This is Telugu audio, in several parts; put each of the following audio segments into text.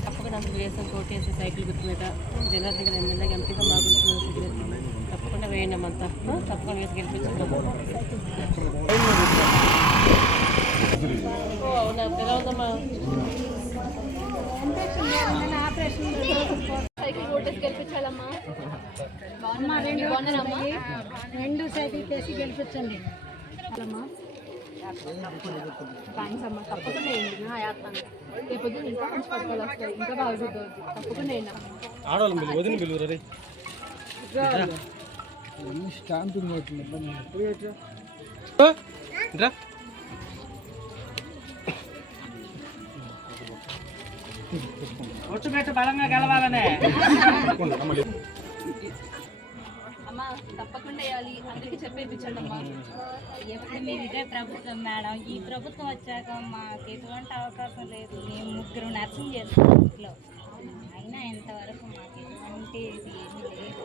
తప్పకుండా వేసాం కోటి సైకిల్ గుర్తు మీద జనార్దన్ గారు ఎంపీగా మాగుంటున్నారు తప్పకుండా వేయండి తప్పకుండా వేసి గెలిపించుకుందాం అవునా ఎలా ఉందమ్మా సైకిల్ ఓటేసి గెలిపించాలమ్మా అమ్మా రెండు సైకిల్ చేసి గెలిపించండి అమ్మా థ్యాంక్స్ అమ్మా తప్పకుండా వేయండి నా యాత్రంగా రేపు పొద్దున్న ఇంకా మంచి పథకాలు వస్తాయి ఇంకా బాగా తప్పకుండా వేయండి వదిన రే రా అమ్మా తప్పకుండా వేయాలి. అందరికీ చెప్పేపించండి అమ్మా ఎప్పుడు మీరు ఇదే ప్రభుత్వం మేడం? ఈ ప్రభుత్వం వచ్చాక మాకు ఎటువంటి అవకాశం లేదు. మేము ముగ్గురు నర్సింగ్ చేస్తాం ఇంట్లో. అయినా ఇంతవరకు మాకు ఎటువంటి ఇది ఏమీ లేదు.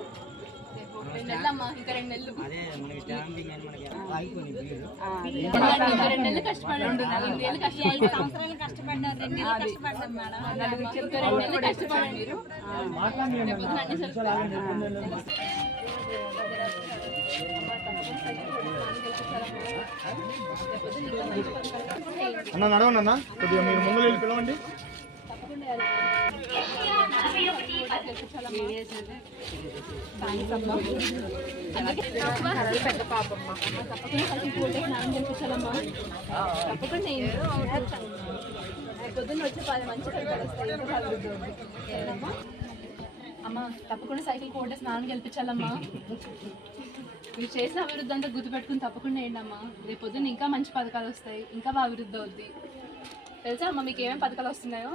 రేపు అన్న నడవండి అన్న. కొద్దిగా మీరు ముందు వెళ్ళి పిలవండి. పెద్ద పాపమ్మ స్నానం తప్పకుండా పొద్దున్న వచ్చి పది మంచి ఫలితాలు అమ్మా తప్పకుండా సైకిల్ కోటే స్నానం గెలిపించాలమ్మా మీరు చేసిన అభివృద్ధి అంతా గుర్తుపెట్టుకుని తప్పకుండా అమ్మా రేపు పొద్దున్న ఇంకా మంచి పథకాలు వస్తాయి. ఇంకా బాగా అభివృద్ధి అవుద్ది. తెలుసా అమ్మా మీకు ఏమేమి పథకాలు వస్తున్నాయో?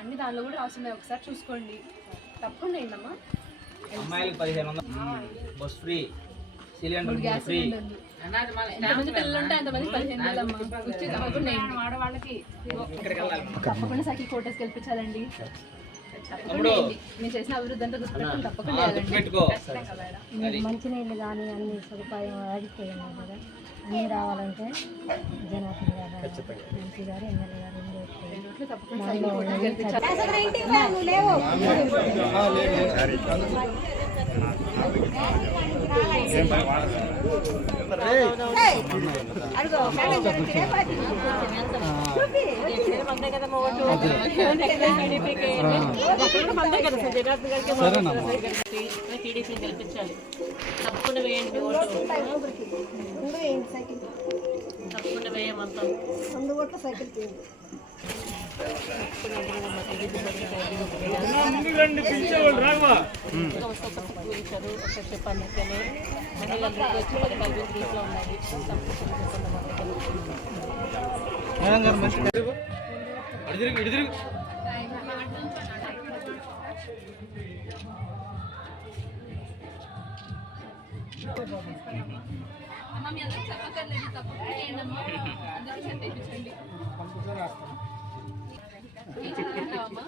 అన్ని దానిలో కూడా రాస్తున్నాయి. ఒకసారి చూసుకోండి. తప్పకుండా అమ్మా అమ్మాయిలకు పదిహేను వందలు. Bus free. Cylinder free. ఎంతమంది పిల్లలు ఉంటే అంతమంది పదిహేను వేలు అమ్మా ఉచిత. తప్పకుండా. తప్పకుండా సైకిల్ కోటేసి గెలిపించాలండి. మీరు చేసిన అభివృద్ధి అంతా గుర్తుపెట్టుకుని తప్పకుండా మంచినీళ్ళు కానీ అన్ని సదుపాయం ఆగిపోయినాయి కదా. అన్నీ రావాలంటే జనార్దన్ గారు ఎంపీ గారు ఎమ్మెల్యే గారు ఓట్లు తప్పకుండా గెలిపించాలి టీడీపీ గెలిపించాలి తప్పకుండా వేయండి. ఓటు తప్పకుండా వేయమంతా చెప్పండి మహిళలందరికీ వచ్చి పథకాలు ఇంట్లో ఉన్నాయి అమ్మ మీ అందరికి చెప్పక్కర్లేదు తప్పకుండా వేయండి అమ్మా అందరికీ చెప్పేపించండి అమ్మా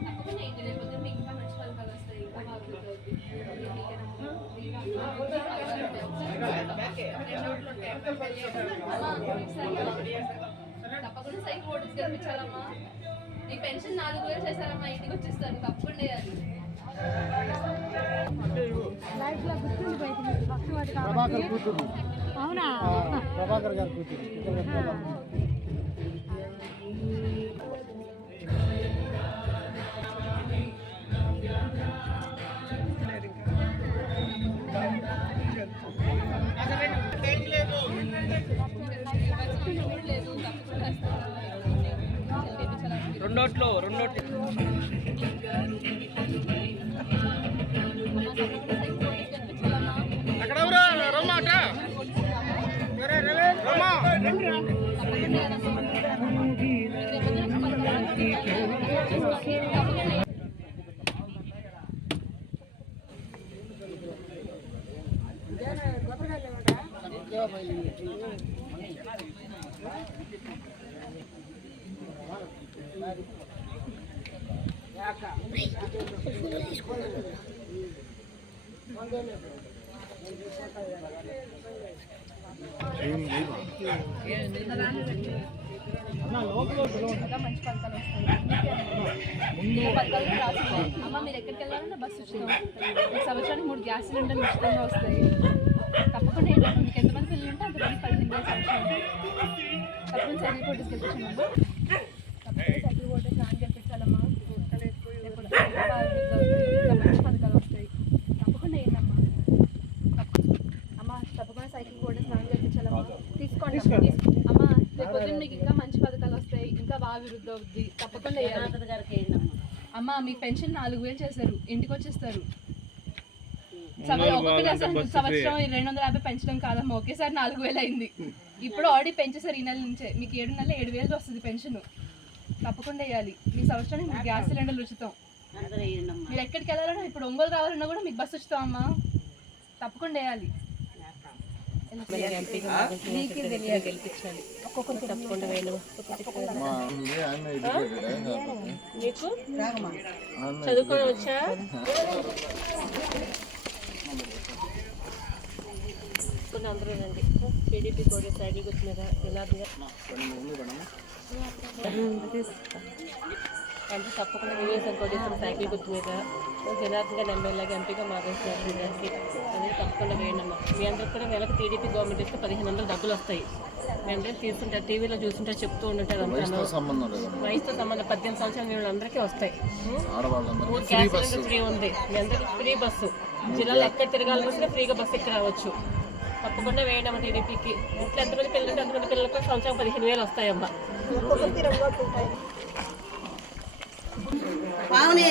తప్పకుండా ఏంటి రేపు మీకు ఇంకా మంచి ఫలితాలు వస్తాయి ఇంకా బాగా తప్పకుండా ఓటర్స్ కనిపించాలమ్మా నీ పెన్షన్ నాలుగు వేలు చేశారమ్మా ఇంటికి మీకు పక్షవాటి కాబట్టి అవునా? ప్రభాకర్ గారు కూతురు. రెండోట్లు రెండోట్లు అక్కడ ఎవరు రమ్మ అట రమ్మ. ఆ మంచి పథకాలు వస్తాయి ముందు పథకాలు కూడా అమ్మ మీరు ఎక్కడికి వెళ్ళాలంటే బస్సు ఉచితం ఈ సంవత్సరానికి మూడు గ్యాస్ సిలిండర్లు ఉచితంగా వస్తాయి తప్పకుండా ఏంటంటే మీకు ఎంతమంది పిల్లలు ఉంటే అంతమంది పదిహేను వేల సంవత్సరాలు తప్పకుండా సైకిల్ పోటీ గెలిపించండి అమ్మా తప్పకుండా సైకిల్ పోటీ నాన్న గెలిపించాలమ్మా రేపు ఇంకా మంచి పథకాలు వస్తాయి తప్పకుండా ఏంటమ్మా అమ్మ తప్పకుండా సైకిల్ కూడా స్నానం చేయించాలమ్మా తీసుకోండి అమ్మా. తీసుకో. అమ్మ రేపు పొద్దున్న మీకు ఇంకా మంచి పథకాలు వస్తాయి ఇంకా బాగా అభివృద్ధి అవుద్ది తప్పకుండా వేయాలి. గారికి ఏంటమ్మా అమ్మ. మీ పెన్షన్ నాలుగు వేలు చేశారు. ఇంటికి వచ్చేస్తారు. సంవత్సరం సంవత్సరం రెండు వందల యాభై పెంచడం కాదమ్మా ఒకేసారి నాలుగు వేలు అయింది. ఇప్పుడు ఆల్రెడీ పెంచేసారు ఈ నెల నుంచే. మీకు ఏడు నెలలు ఏడు వేలు వస్తుంది పెన్షన్. తప్పకుండా వేయాలి. మీ సంవత్సరానికి గ్యాస్ సిలిండర్లు ఉచితం. మీరు ఎక్కడికి వెళ్ళాలన్నా ఇప్పుడు ఒంగోలు రావాలన్నా కూడా మీకు బస్సు ఉచితం అమ్మా. తప్పకుండా వేయాలి. తప్పకుండా మీకు చదువుకొని వచ్చా? కొన్ని అందరూ రండి. టీడీపీ కోడి సైకిల్ గుర్తు మీద అంటే తప్పకుండా వినియోగం కోటేశ్వర సైకిల్ గుర్తు మీద జనార్దన్ గారు ఎమ్మెల్యేగా ఎంపీగా గారికి అనేది తప్పకుండా వేయండి అమ్మా. మీ అందరికి కూడా నెలకు టీడీపీ గవర్నమెంట్ ఇస్తే పదిహేను వందలు డబ్బులు వస్తాయి. మీ అందరూ తీసుకుంటారు టీవీలో చూస్తుంటే చెప్తూ ఉంటారు అంతా. సంబంధం లేదు వయసుతో సంబంధం పద్దెనిమిది సంవత్సరాల వస్తాయి. మూడు గ్యాస్ సిలిండర్ ఫ్రీ ఉంది. మీ అందరికి ఫ్రీ బస్సు. జిల్లాలో ఎక్కడ తిరగాలనుకుంటే ఫ్రీగా బస్సు ఎక్కి రావచ్చు. తప్పకుండా వేయండి అమ్మ టీడీపీకి. ఇంట్లో ఎంతమంది పిల్లలు ఉంటే అంతమంది పిల్లలకు సంవత్సరం పదిహేను వేలు వస్తాయమ్మా. పావుని.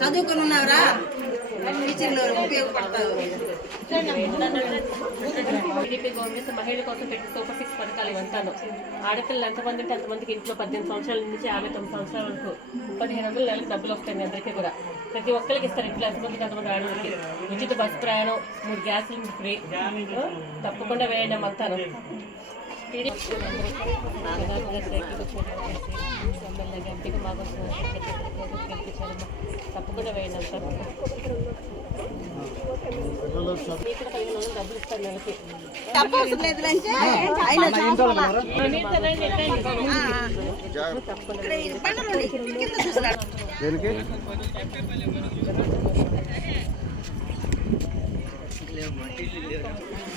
చదువుకుని ఉన్నావురా టీచర్లు ఉపయోగపడతావు. టీడీపీ గవర్నమెంట్ మహిళల కోసం పెట్టి సూపర్ సిక్స్ పథకాలు ఇవంతాను. ఆడపిల్లలు ఎంతమంది ఉంటే అంతమందికి ఇంట్లో పద్దెనిమిది సంవత్సరాల నుంచి యాభై తొమ్మిది సంవత్సరాల వరకు పదిహేను వందల నెలలకు డబ్బులు వస్తాయి అందరికీ కూడా. ప్రతి ఒక్కరికి ఇస్తారు ఇంట్లో ఎంతమందికి అంతమంది ఆడవాళ్ళకి. ఉచిత బస్సు ప్రయాణం మూడు గ్యాస్ ఫ్రీ. తప్పకుండా వేయండి అమ్మ అంతాను టీడీపీ ఎమ్మెల్యేగా ఎంపీగా తప్పకుండా వేయండి డబ్బులు ఇస్తారు నెలకి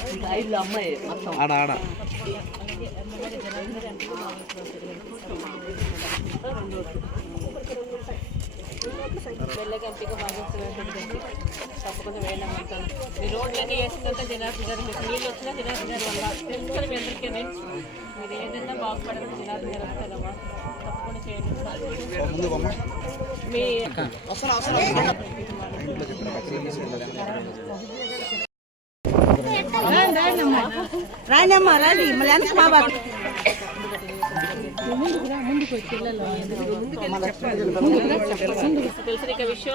చూసినాడు దేనికి ఆడ తప్పకుండా వేయడం అంటాను మీ రోడ్లన్నీ వేసిందంతా జనార్దన్ గారు మీకు నీళ్ళు వచ్చినా జనార్దన్ గారి వల్ల తెలుసుకొని మీ అందరికీ మీరు ఏదైనా బాగుపడడం జనార్దన్ గారు వస్తారమ్మా తప్పకుండా చేయండి మీ రానమ్మా రాని మళ్ళీ వెనక్కి మా బాబు. తెలుసు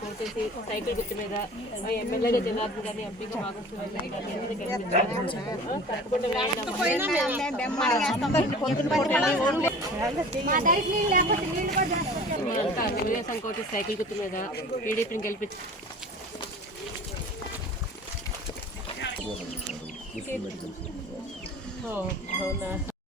కోసేసి సైకిల్ గుర్తు మీద ఎమ్మెల్యేగా జనార్దన్ గారిని ఎంపీగా తెలుగుదేశం కోటి సైకిల్ గుర్తు మీద టీడీపీని గెలిపించి ఓ, అవునా